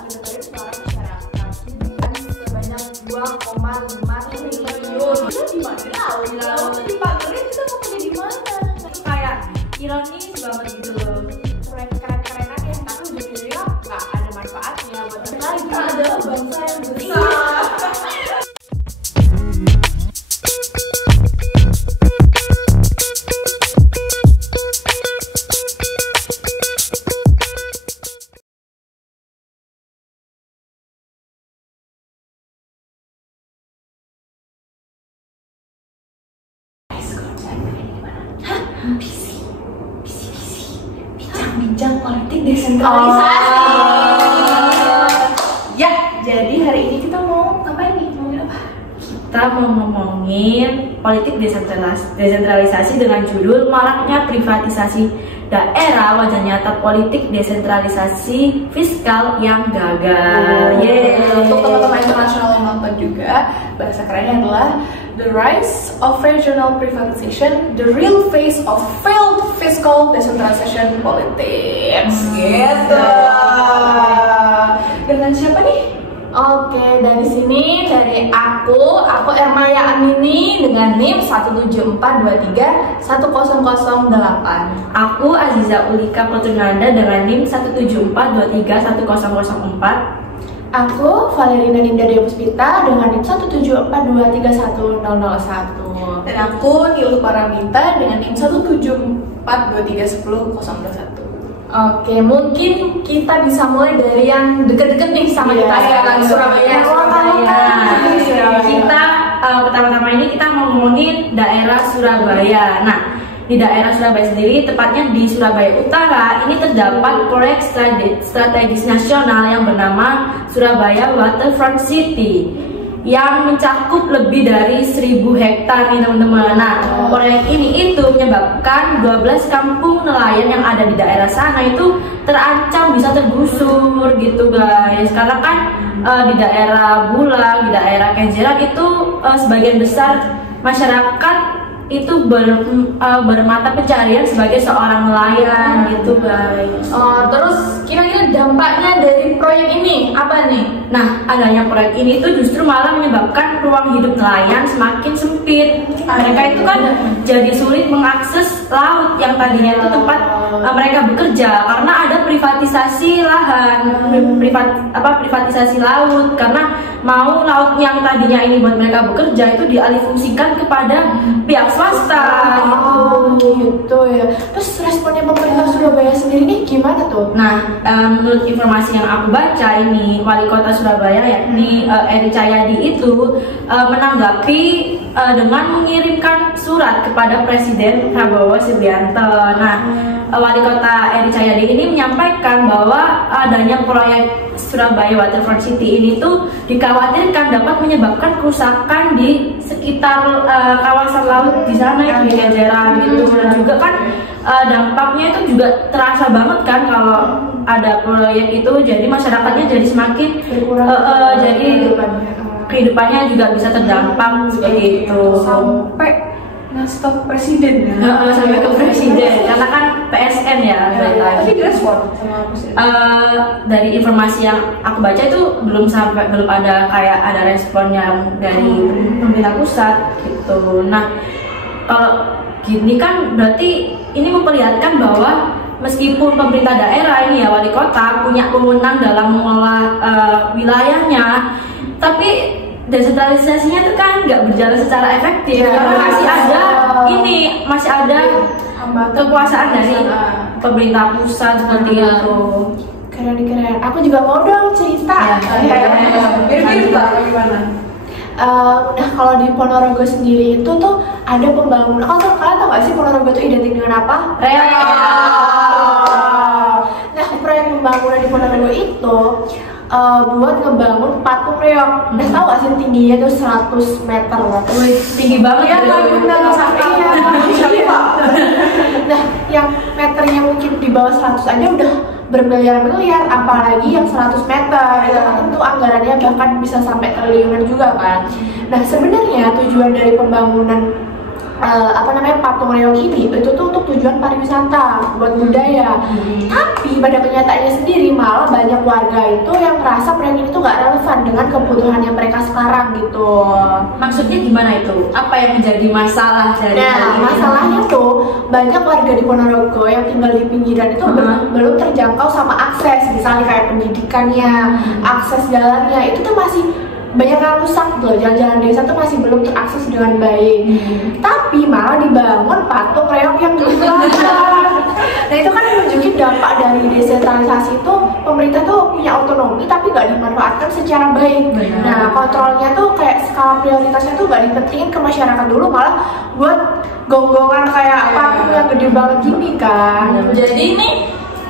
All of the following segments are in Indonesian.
mendengar suara masyarakat dengan sebanyak 2,5 triliun. Itu di mana? Lalu tuh dipagerin kita mau kerja di mana? Kayak ironis banget gitu loh. Keren-keren aja, tapi ujung-ujungnya nggak ada manfaatnya buat kita adalah bangsa yang besar. Bincang politik desentralisasi. Ya, jadi hari ini kita mau ngapain nih? Ngomongin apa? Kita mau ngomongin politik desentralisasi dengan judul maraknya privatisasi daerah, wajah nyata politik desentralisasi fiskal yang gagal. Untuk teman-teman internasional yang nonton juga, bahasa kerennya adalah The Rise of Regional Privatization, the real face of failed fiscal decentralization politics. Gitu. Dengan siapa nih? Oke, dari sini dari aku Ermaya Amini dengan NIM 174231008. Aku Aziza Ulika Putunanda dengan NIM 174231004. Aku Valerina Ninda Dewi Puspita dengan NIM 174231001. Dan aku Nilu Paramita dengan NIM 174231021. Oke, mungkin kita bisa mulai dari yang deket-deket nih sama kita sekarang, Surabaya. Kita pertama-tama ini kita mau ngomongin daerah Surabaya. Nah, di daerah Surabaya sendiri, tepatnya di Surabaya Utara, ini terdapat proyek strategis nasional yang bernama Surabaya Waterfront City yang mencakup lebih dari 1000 hektar nih teman-teman. Nah, proyek ini itu menyebabkan 12 kampung nelayan yang ada di daerah sana itu terancam bisa tergusur gitu guys. Karena kan di daerah Bulang, di daerah Kenjeran itu sebagian besar masyarakat itu bermata pencarian sebagai seorang nelayan gitu guys. Terus kira-kira dampaknya dari proyek ini apa nih? Nah, adanya proyek ini itu justru malah menyebabkan ruang hidup nelayan semakin sempit. Mereka itu kan jadi sulit mengakses laut yang tadinya itu tempat mereka bekerja karena ada privatisasi lahan, privatisasi laut, karena mau laut yang tadinya ini buat mereka bekerja itu dialihfungsikan kepada pihak swasta gitu ya. Terus responnya pemerintah Surabaya sendiri nih gimana tuh? Nah, menurut informasi yang aku baca ini, wali kota Surabaya yakni Eri Cahyadi itu menanggapi dengan mengirimkan surat kepada Presiden Prabowo Subianto. Nah, wali kota Eri Cahyadi ini menyampaikan bahwa adanya proyek Surabaya Waterfront City ini tuh dikhawatirkan dapat menyebabkan kerusakan di sekitar kawasan laut di sana di Kenjeran gitu. Dan juga kan dampaknya itu juga terasa banget kan kalau ada proyek itu, jadi masyarakatnya jadi semakin jadi kehidupannya juga bisa terdampak seperti itu. Sampai stop presiden ya? Sampai ke presiden, karena kan PSN ya. Tapi direspon sama presiden? Dari informasi yang aku baca itu belum ada kayak ada respon yang dari pemerintah pusat gitu. Nah, kalau gini kan berarti ini memperlihatkan bahwa meskipun pemerintah daerah ini ya wali kota punya wewenang dalam mengelola wilayahnya, tapi desentralisasinya itu kan nggak berjalan secara efektif karena masih ada kekuasaan dari pemerintah pusat seperti itu. Keren. Aku juga mau dong cerita. Gimana? Nah, kalau di Ponorogo sendiri itu tuh ada pembangunan. Kalian tau gak sih Ponorogo itu identik dengan apa? Nah, proyek pembangunan di Ponorogo itu buat ngebangun patung reog. Nah, tau gak sih tingginya tuh 100 meter loh. Tinggi banget ya. Nah, yang meternya mungkin di bawah 100 aja udah bermiliar-miliar, apalagi yang 100 meter itu kan tentu anggarannya bahkan bisa sampai triliunan juga kan. Nah, sebenarnya tujuan dari pembangunan patung reog ini itu tuh untuk tujuan pariwisata buat budaya. Tapi pada kenyataannya sendiri malah banyak warga itu yang merasa reog ini tuh nggak relevan dengan kebutuhan yang mereka sekarang gitu. Maksudnya gimana itu? Apa yang menjadi masalah dari hal ini? Masalahnya tuh banyak warga di Ponorogo yang tinggal di pinggiran itu belum terjangkau sama akses, misalnya kayak pendidikannya, akses jalannya itu tuh masih banyak yang rusak tuh, jalan-jalan desa tuh masih belum terakses dengan baik. Tapi malah dibangun patung reog yang gede. Nah itu kan menunjukin dampak dari desentralisasi itu, pemerintah tuh punya otonomi tapi nggak dimanfaatkan secara baik. Nah kontrolnya tuh kayak skala prioritasnya tuh nggak dipentingin ke masyarakat dulu, malah buat gonggongan kayak patung yang gede banget gini kan. Jadi ini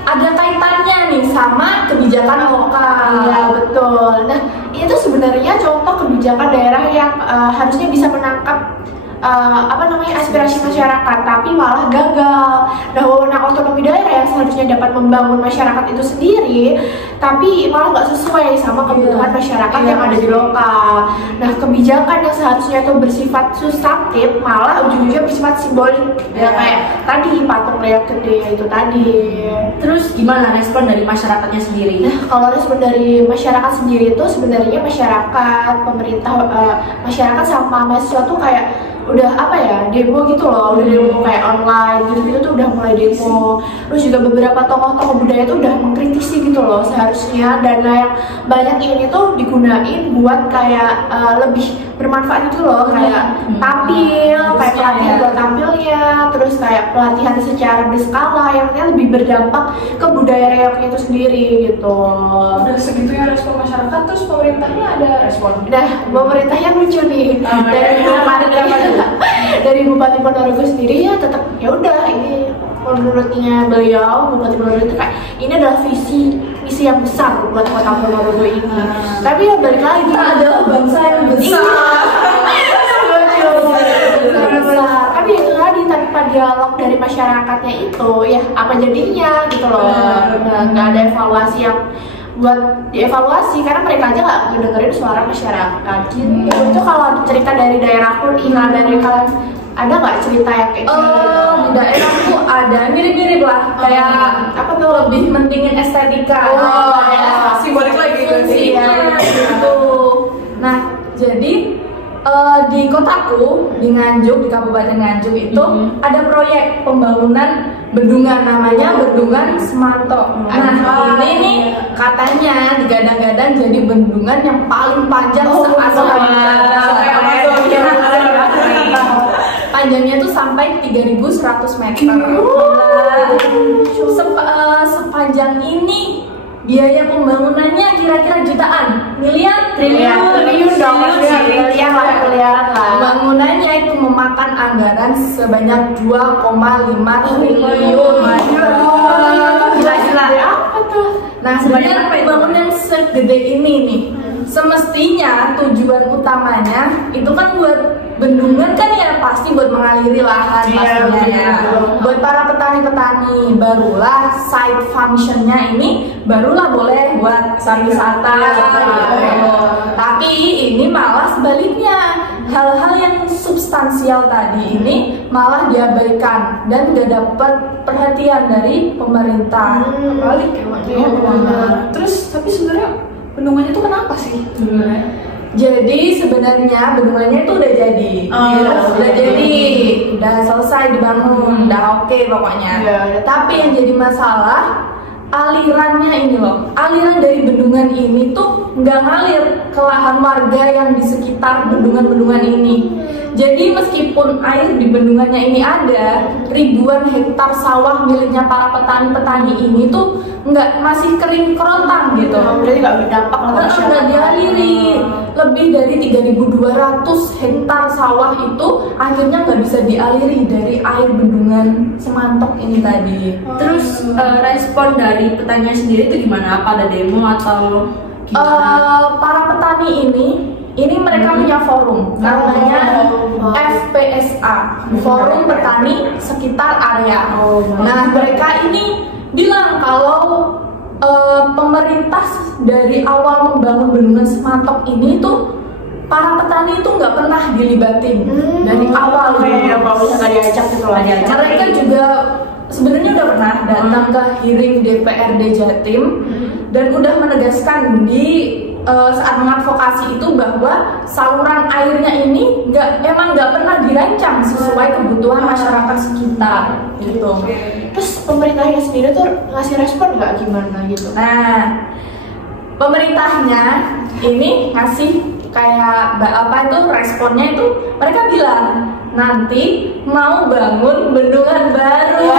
ada kaitannya nih sama kebijakan lokal. Ya betul. Nah itu sebenarnya contoh kebijakan daerah yang harusnya bisa menangkap aspirasi masyarakat, tapi malah gagal. Nah wewenang otonomi daerah yang seharusnya dapat membangun masyarakat itu sendiri, tapi malah nggak sesuai sama kebutuhan masyarakat yang ada di lokal. Nah kebijakan yang seharusnya itu bersifat substantif malah ujung-ujungnya bersifat simbolik. Ya kayak tadi patung reog gede itu tadi. Terus gimana respon dari masyarakatnya sendiri? Nah kalau respon dari masyarakat sendiri itu sebenarnya masyarakat, pemerintah, masyarakat sama mahasiswa tuh kayak udah demo gitu loh, udah demo kayak online gitu-gitu tuh udah mulai demo. Terus juga beberapa tokoh-tokoh budaya tuh udah mengkritisi gitu loh, seharusnya dana yang banyak ini tuh digunain buat kayak lebih bermanfaat gitu loh, kayak tampil, kayak pelatihan buat tampilnya, terus kayak pelatihan secara berskala yang lebih berdampak ke budaya reognya itu sendiri gitu. Udah segitunya respon masyarakat, terus pemerintahnya ada respon. Nah pemerintahnya lucu nih, dari Bupati Ponorogo sendiri ya tetap ya udah, ini menurutnya beliau Bupati Ponorogo itu kayak ini adalah misi yang besar buat kota Ponorogo ini. Tapi ya balik lagi, adalah bangsa yang besar. Besar. Tapi itu tadi tanpa dialog dari masyarakatnya itu ya apa jadinya gitu loh. Nggak ada evaluasi yang buat dievaluasi, karena mereka aja nggak ngedengerin suara masyarakat gitu. Itu kalau cerita dari daerahku nih, dari kalian ada nggak cerita yang kayak gitu? Di daerahku ada mirip-mirip lah, kayak apa tuh, lebih mentingin estetika. Simbolik lagi gitu. Nah jadi di kotaku, di Nganjuk, di Kabupaten Nganjuk itu ada proyek pembangunan bendungan, namanya Bendungan Semanto. Nah ini nih katanya digadang-gadang jadi bendungan yang paling panjang panjangnya tuh sampai 3.100 meter. Sepanjang ini biaya pembangunannya kira-kira jutaan, triliun dong, miliaran lah. Bangunannya itu memakan anggaran sebanyak 2,5 triliun. Gila-gila. Apa tuh? Nah sebenarnya bangunan segede ini nih, semestinya tujuan utamanya itu kan buat bendungan kan ya, pasti buat mengaliri lahan pastinya ya. Buat para petani-petani, barulah side functionnya ini barulah boleh buat wisata gitu. Tapi ini malah sebaliknya, hal-hal yang substansial tadi ini malah diabaikan dan gak dapat perhatian dari pemerintah. Balik ya Terus tapi sebenarnya bendungannya itu kenapa sih sebenarnya? Jadi sebenarnya bendungannya itu udah jadi, udah selesai dibangun, udah oke pokoknya. Tapi yang jadi masalah alirannya ini loh, aliran dari bendungan ini tuh nggak ngalir ke lahan warga yang di sekitar bendungan-bendungan ini. Jadi meskipun air di bendungannya ini ada, ribuan hektar sawah miliknya para petani-petani ini tuh masih kering kerontang gitu. Berarti nggak berdampak lah. Nggak dialiri. Lebih dari 3.200 hektar sawah itu akhirnya nggak bisa dialiri dari air bendungan Semantok ini tadi. Terus respon dari petani sendiri itu gimana? Apa ada demo atau para petani ini mereka punya forum namanya FPSA, Forum Petani Sekitar Area. Nah mereka ini bilang kalau pemerintah dari awal membangun bendungan Semantok ini tuh para petani itu nggak pernah dilibatin dari awal. Kalau nggak diajak gitu lah. Mereka juga sebenarnya udah pernah datang ke hearing DPRD Jatim dan udah menegaskan di saat mengadvokasi itu bahwa saluran airnya ini emang nggak pernah dirancang sesuai kebutuhan masyarakat sekitar gitu. Terus pemerintahnya sendiri tuh ngasih respon nggak gimana gitu? Nah, pemerintahnya ini ngasih kayak apa itu responnya itu mereka bilang nanti mau bangun bendungan baru.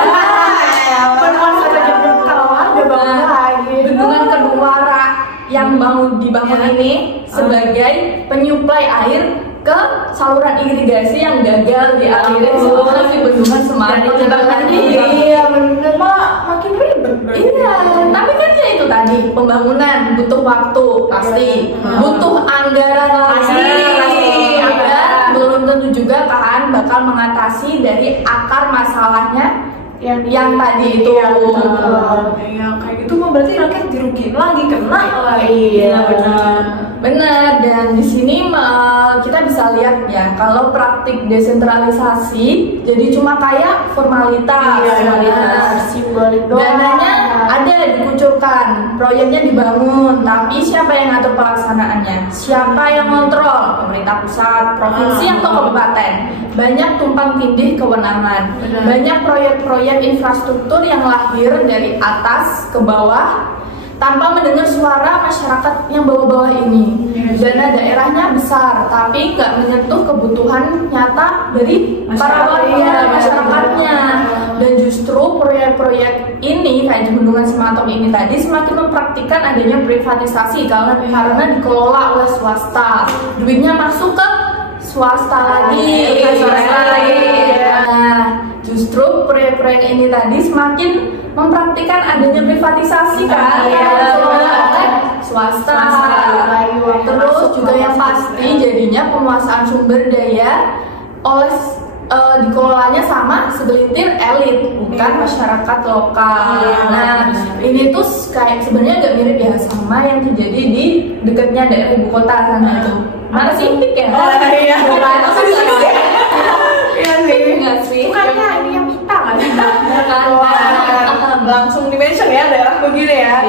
Bendungan Kedungwara yang mau dibangun ini sebagai penyuplai air ke saluran irigasi yang gagal dialirin sama si bendungan Semanto tadi. Iya bener, makin ribet. Iya, tapi kan ya itu tadi pembangunan butuh waktu pasti, butuh anggaran pasti. Belum tentu juga kan bakal mengatasi dari akar masalahnya yang tadi itu. Yang kayak gitu mah berarti rakyat dirugiin lagi, kena lagi. Iya benar. Dan di sini kita bisa lihat ya kalau praktik desentralisasi jadi cuma kayak formalitas, simbolik doang. dananya ada dikucurkan, proyeknya dibangun, tapi siapa yang ngatur pelaksanaannya? Siapa yang kontrol? Pemerintah pusat, provinsi atau kabupaten? Banyak tumpang tindih kewenangan. Banyak proyek-proyek infrastruktur yang lahir dari atas ke bawah tanpa mendengar suara masyarakat yang bawah-bawah ini. Dana daerahnya besar, tapi nggak menyentuh kebutuhan nyata dari para warga masyarakatnya. Dan justru proyek-proyek ini kayak di Bendungan Semanto ini tadi semakin mempraktikkan adanya privatisasi karena dikelola oleh swasta. Duitnya masuk ke swasta lagi. Nah, justru proyek-proyek ini tadi semakin mempraktikkan adanya privatisasi kan, swasta. Terus juga yang pasti jadinya penguasaan sumber daya oleh dikelolanya sama segelintir elit, bukan masyarakat lokal. Nah, ini tuh kayak sebenarnya agak mirip ya sama yang terjadi di dekatnya daerah ibu kota sana itu. Mana sih Impik ya? Iya. Bukan, Iya sih. enggak sih? Bukannya ini yang kita kan? Bukan. Langsung di-mention ya daerah begini ya.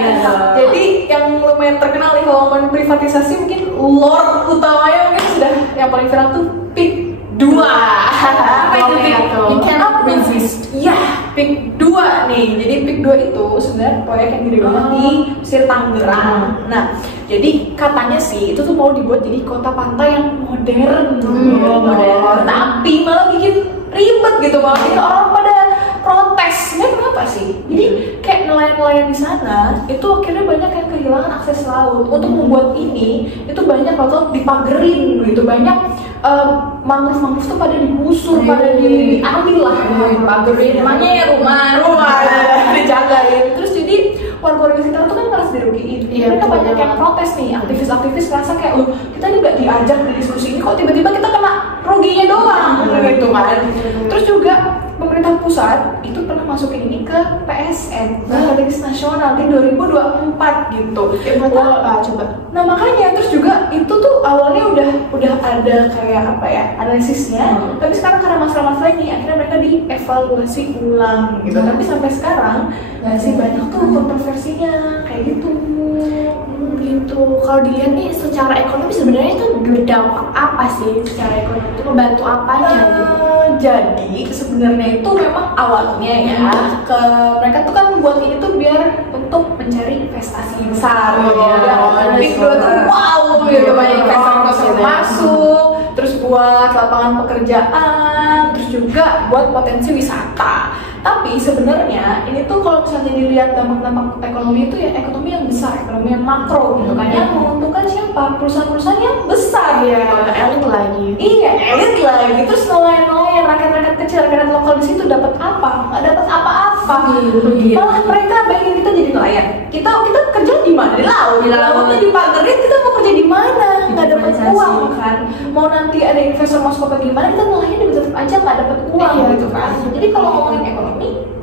Jadi yang lumayan terkenal nih kalau ngomongin privatisasi mungkin lord utamanya mungkin sudah yang paling viral tuh PIK 2. Apa itu PIK? You cannot resist. Iya, PIK 2 nih. Jadi PIK 2 itu sebenarnya proyek yang gede banget di Pesisir Tangerang. Nah, jadi katanya sih itu tuh mau dibuat jadi kota pantai yang modern. Tapi malah bikin ribet gitu, malah bikin orang pada protes. Sebenarnya kenapa sih? Jadi kayak nelayan-nelayan di sana itu akhirnya banyak yang kehilangan akses laut. Untuk membuat ini itu banyak laut dipagerin gitu, banyak mangrove tuh pada digusur, pada diambil lah, Pagerin, namanya ya rumah dijagain. Terus jadi warga-warga sekitar tuh kan merasa dirugiin. Mereka banyak yang protes nih, aktivis-aktivis ngerasa kayak loh kita juga diajak di diskusi ini kok tiba-tiba kita kena ruginya doang gitu kan. Terus juga pemerintah pusat itu pernah masukin ini ke PSN, Strategis Nasional di 2024 gitu. Coba. Nah makanya terus juga itu tuh awalnya udah ada kayak apa ya analisisnya, tapi sekarang karena masalah-masalah ini akhirnya mereka dievaluasi ulang gitu. Tapi sampai sekarang masih banyak tuh kontroversinya kayak gitu. Gitu. Kalau dilihat nih secara ekonomi sebenarnya itu berdampak apa sih secara ekonomi itu membantu apanya gitu? Jadi sebenarnya itu memang awalnya ya mereka tuh kan buat ini tuh biar untuk mencari investasi besar PIK 2 tuh wow gitu, banyak investor masuk, terus buat lapangan pekerjaan, terus juga buat potensi wisata. Tapi sebenarnya ini tuh kalau misalnya dilihat dampak-dampak ekonomi itu ya ekonomi yang besar, ekonomi yang makro gitu kan, yang menguntungkan siapa? Perusahaan-perusahaan yang besar ya, Elit lagi. Iya, elit lagi. Terus nelayan-nelayan, rakyat-rakyat kecil, rakyat lokal di situ dapat apa? Nggak dapat apa-apa. Malah mereka bayangin kita jadi nelayan. Kita kerja di mana? Di laut. Lautnya dipagerin, kita mau kerja di mana? Nggak dapat uang kan? Mau nanti ada investor masuk apa gimana? Kita nelayan juga tetap aja nggak dapat uang gitu kan? Jadi kalau ngomongin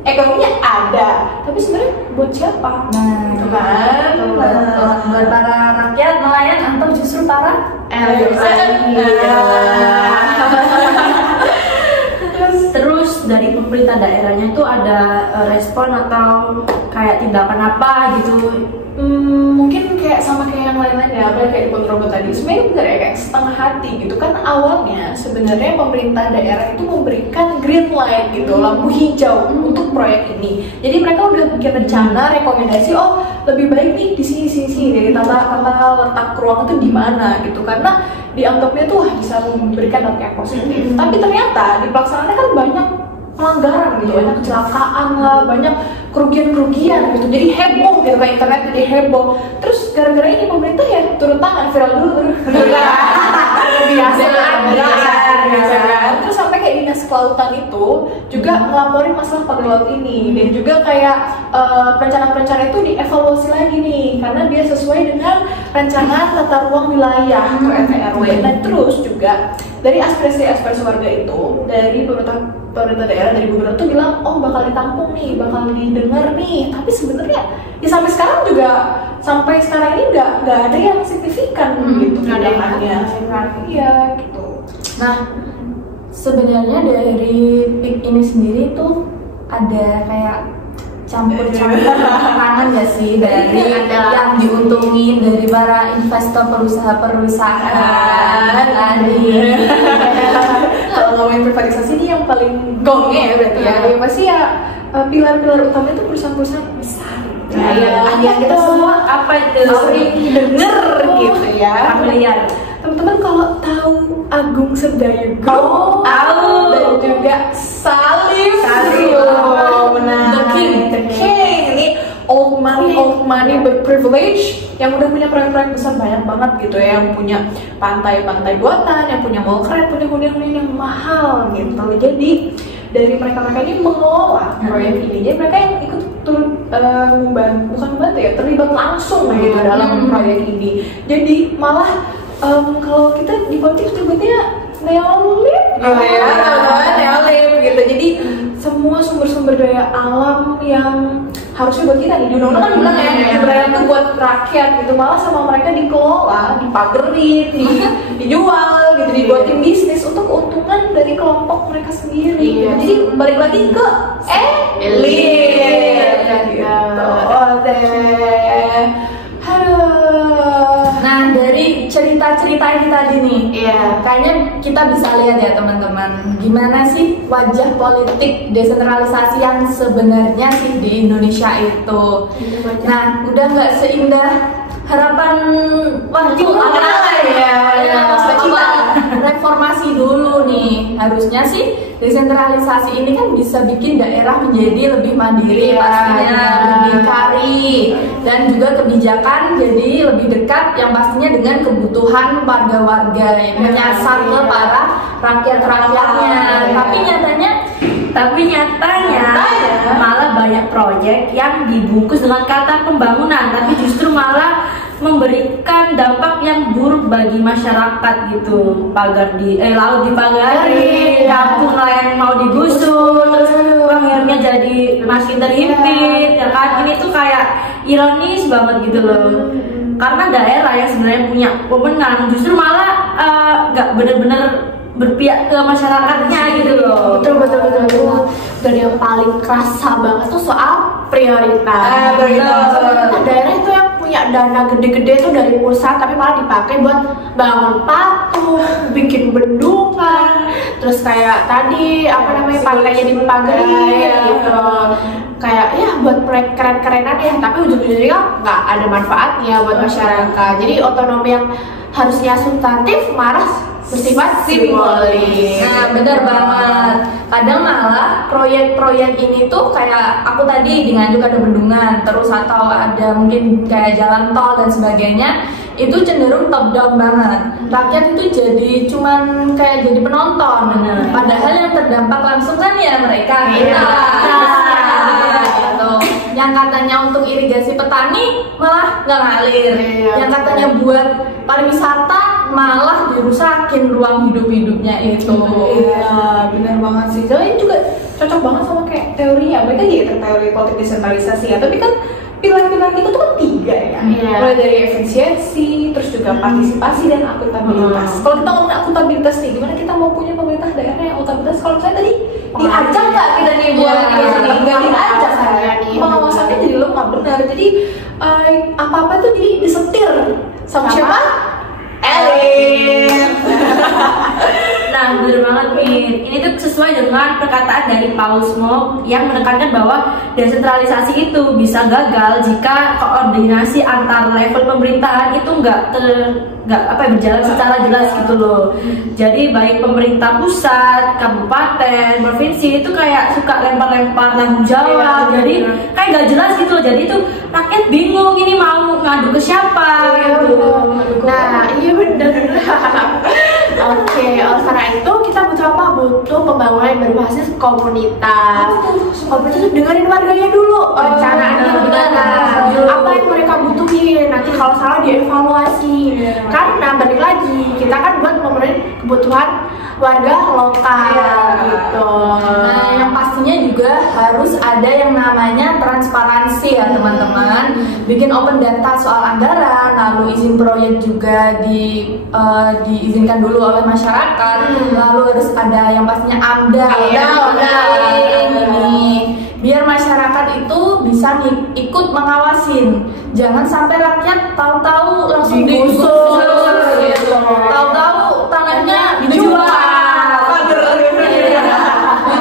ekonominya ada, tapi sebenarnya buat siapa? Gitu kan? Buat para rakyat nelayan atau justru para elit? tindakan apa gitu. Mungkin kayak sama kayak yang lain-lain ya, kayak di Ponorogo tadi. Sebenarnya benar ya, kayak setengah hati gitu kan. Awalnya sebenarnya pemerintah daerah itu memberikan green light gitu, lampu hijau untuk proyek ini. Jadi mereka udah bikin rencana, rekomendasi, oh lebih baik nih di sini dari tata letak ruang itu di mana gitu, karena dianggapnya tuh bisa memberikan dampak yang positif. Tapi ternyata di pelaksanaannya kan banyak pelanggaran gitu, banyak kecelakaan lah, banyak kerugian gitu, jadi heboh gitu, kayak internet jadi heboh. Terus gara-gara ini pemerintah ya turun tangan, viral dulu biasa kan. Terus sampai kayak dinas kelautan itu juga ngelaporin masalah pagar laut ini, dan juga kayak perencanaan itu dievaluasi lagi nih, karena dia sesuai dengan rencana tata ruang wilayah atau RT/RW. Dan terus juga dari aspirasi warga itu, dari pemerintah daerah, dari gubernur tuh bilang, oh bakal ditampung nih, bakal didengar nih. Tapi sebenarnya ya sampai sekarang ini nggak ada yang signifikan gitu tindakannya. Iya gitu. Nah, sebenarnya dari PIK ini sendiri tuh ada kayak campur-campur tangan gak sih dari yang diuntungin dari para investor perusahaan tadi. Kalau ngomongin privatisasi ini yang paling gongnya ya berarti ya, pasti ya pilar-pilar utama itu perusahaan-perusahaan besar. Yang kita semua apa itu sering denger gitu ya. Familiar. Teman-teman kalau tahu Agung Sedayo Tahu. Dan juga Salim. Benar. The King. Ini old money berprivilege yang udah punya proyek-proyek besar banyak banget gitu ya, yang punya pantai buatan, yang punya mall keren, punya hunian yang mahal gitu. Jadi dari mereka ini mengelola proyek ini, jadi mereka yang ikut terlibat langsung gitu dalam proyek ini. Jadi malah kalau kita di politik sebutnya neolib gitu. Jadi semua sumber daya alam yang harusnya buat kita nih, di undang-undang kan bilang ya sumber daya itu buat rakyat gitu, malah sama mereka dikelola, dipagerin, dijual gitu, dibuatin bisnis untuk keuntungan dari kelompok mereka sendiri. Jadi balik lagi ke elit gitu. Nah, dari cerita-cerita ini tadi nih, kayaknya kita bisa lihat ya teman-teman, gimana sih wajah politik desentralisasi yang sebenarnya sih di Indonesia itu. Nah, udah nggak seindah harapan waktu reformasi dulu nih. Harusnya sih desentralisasi ini kan bisa bikin daerah menjadi lebih mandiri, pastinya lebih kari, dan juga kebijakan jadi lebih dekat yang pastinya dengan kebutuhan warga-warga yang menyasar ke para rakyat-rakyatnya. Tapi nyatanya malah banyak proyek yang dibungkus dengan kata pembangunan, tapi justru malah memberikan dampak yang buruk bagi masyarakat gitu. Laut dipagari, kampung nelayan mau digusur, terus akhirnya jadi makin terhimpit ya kan. Ini tuh kayak ironis banget gitu loh, karena daerah yang sebenarnya punya wewenang justru malah nggak bener-bener berpihak ke masyarakatnya gitu loh. Betul. Dan yang paling kerasa banget tuh soal prioritas. Daerah itu yang punya dana gede-gede tuh dari pusat, tapi malah dipakai buat bangun patung, bikin bendungan, terus kayak tadi pantainya dipagari gitu. Kayak ya buat proyek keren-kerenan ya, tapi ujung-ujungnya nggak ada manfaatnya buat masyarakat. Jadi otonomi yang harusnya substantif malah bersifat simbolis. Nah, benar banget. Kadang malah proyek-proyek ini tuh kayak aku tadi di Nganjuk ada bendungan, terus atau ada mungkin kayak jalan tol dan sebagainya, itu cenderung top down banget. Rakyat itu jadi cuman kayak jadi penonton. Padahal yang terdampak langsung kan ya mereka kita. Yang katanya untuk irigasi petani malah nggak ngalir. Yang katanya buat pariwisata malah dirusakin ruang hidup-hidupnya itu. Iya, benar banget sih. Jadi juga cocok banget sama kayak teorinya. Mereka jadi teori politik desentralisasi ya. Tapi kan pilar-pilar kita tuh kan 3 ya. Mulai dari efisiensi, terus juga partisipasi dan akuntabilitas. Kalau kita ngomongin akuntabilitas nih, gimana kita mau punya pemerintah daerah yang akuntabilitas? Kalau saya tadi diajak nggak kita nih buat nggak diajak kan? Pengawasannya jadi lemah bener. benar. Jadi apa-apa tuh jadi disetir sama siapa? Elit. Nah, bener banget Min. Ini tuh sesuai dengan perkataan dari Paul Smoke yang menekankan bahwa desentralisasi itu bisa gagal jika koordinasi antar level pemerintahan itu nggak berjalan secara jelas gitu loh. Jadi baik pemerintah pusat, kabupaten, provinsi itu kayak suka lempar-lempar tanggung jawab. Jadi kayak nggak jelas gitu loh. Jadi tuh rakyat bingung ini mau ngadu ke siapa gitu. Nah, iya bener. Oke, oleh karena itu kita butuh apa? Butuh pembangunan yang berbasis komunitas. Komunitas itu dengerin warganya dulu, perencanaannya gimana, apa yang mereka butuhin. Nanti kalau salah dievaluasi. Karena balik lagi, kita kan buat memenuhi kebutuhan warga lokal gitu. Nah, yang pastinya juga harus ada yang namanya transparansi ya teman-teman. Bikin open data soal anggaran, lalu izin proyek juga diizinkan dulu oleh masyarakat. Lalu harus ada yang pastinya AMDAL ini. Biar masyarakat itu bisa ikut mengawasin. Jangan sampai rakyat tahu-tahu langsung digusur gitu. Tahu-tahu tanahnya dijual.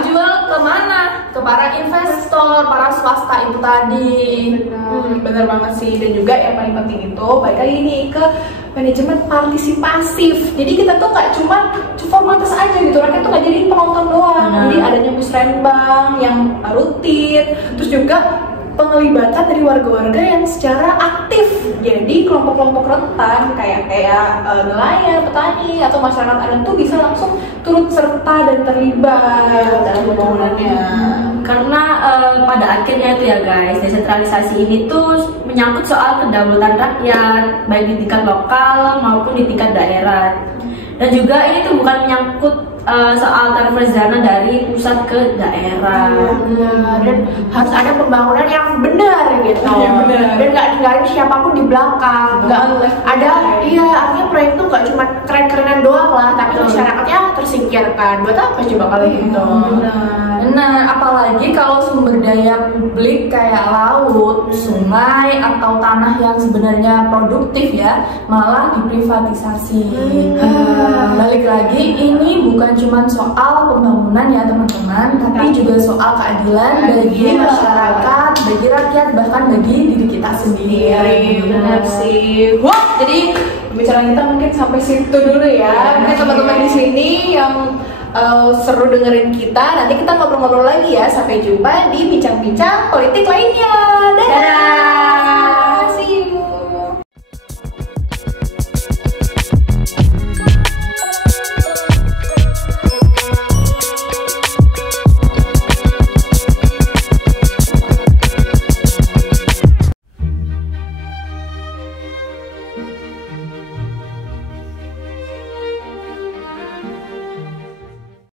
Dijual kemana? Ke para investor, para swasta itu tadi. Bener banget sih. Dan juga yang paling penting itu balik lagi nih ke manajemen partisipasif. Jadi kita tuh nggak cuma formalitas aja gitu, rakyat tuh nggak jadi penonton doang. Jadi adanya musrenbang yang rutin, terus juga penglibatan dari warga-warga yang secara aktif. Jadi kelompok-kelompok rentan kayak nelayan, petani atau masyarakat adat tuh bisa langsung turut serta dan terlibat dalam pembangunannya. Karena pada akhirnya itu ya guys, desentralisasi ini tuh menyangkut soal kedaulatan rakyat baik di tingkat lokal maupun di tingkat daerah. Dan juga ini tuh bukan menyangkut soal transfer dana dari pusat ke daerah. Dan harus ada pembangunan yang benar gitu. Dan nggak ninggalin siapapun di belakang. Nggak ada, artinya proyek itu nggak cuma keren-kerenan doang lah, tapi masyarakatnya tersingkirkan. Buat apa coba kalau gitu? Benar, apalagi kalau sumber daya publik kayak laut, sungai, atau tanah yang sebenarnya produktif ya, malah diprivatisasi. Balik lagi, ini bukan cuma soal pembangunan ya teman-teman, tapi juga soal keadilan bagi masyarakat, bagi rakyat, bahkan bagi diri kita sendiri. Benar sih. Wah, jadi pembicaraan kita mungkin sampai situ dulu ya. Mungkin teman-teman di sini yang seru dengerin kita. Nanti kita ngobrol-ngobrol lagi ya. Sampai jumpa di bincang-bincang politik lainnya. Dadah. See you.